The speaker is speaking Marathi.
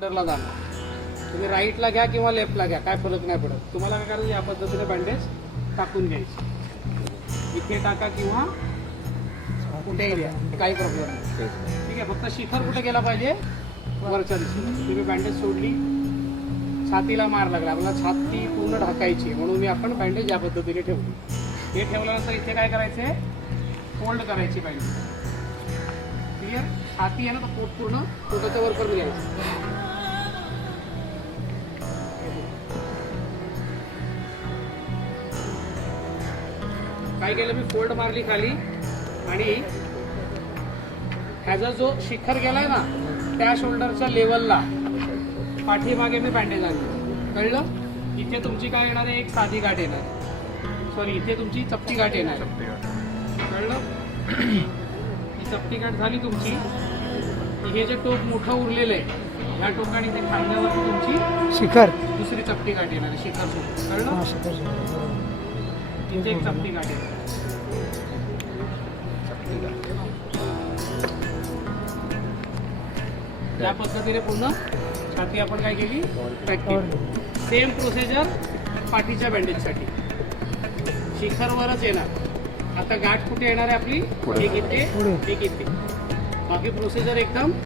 शोल्डरला जाणार. तुम्ही राईटला घ्या किंवा लेफ्टला घ्या, काय फरक नाही पडत. तुम्हाला काय करायचं, या पद्धतीने बँडेज टाकून घ्यायचे. इथे टाका किंवा कुठेही द्या, काही प्रॉब्लेम नाही. ठीक आहे. फक्त शिखर कुठे गेला पाहिजे, वरच्या दिशेला. तुम्ही बँडेज सोडली, छातीला मार लागला, आपल्याला छाती पूर्ण ढाकायची, म्हणून मी आपण बँडेज या पद्धतीने ठेवली. हे ठेवल्यानंतर इथे काय करायचे, फोल्ड करायची बँडेज. क्लिअर. छाती आहे ना, तर पोट पूर्ण पोटाच्या वर करून घ्यायचं. काय केलं, मी फोल्ड मारली खाली आणि ह्याचा जो शिखर गेलाय ना, त्या शोल्डरच्या लेवलला पाठीमागे मी बँडेज आणली. कळलं. इथे तुमची काय येणार आहे, एक साधी गाठ येणार, सॉरी इथे तुमची चपटी गाठ येणार. कळलं. ही चपटी गाठ झाली तुमची. हे जे टोक मोठं उरलेलं आहे, ह्या टोकाने ते खांद्यावरती तुमची शिखर दुसरी चपटी गाठ येणार आहे, शिखर सोबत. कळलं. इथे एक चपटी गाठ येणार. या पद्धतीने पुन्हा छाती आपण काय केली, पॅक केली. सेम प्रोसिजर पाठीच्या बँडेजसाठी. शिखरवरच येणार. आता गाठ कुठे येणार आहे आपली, एक इथे, एक इथे. बाकी प्रोसिजर एकदम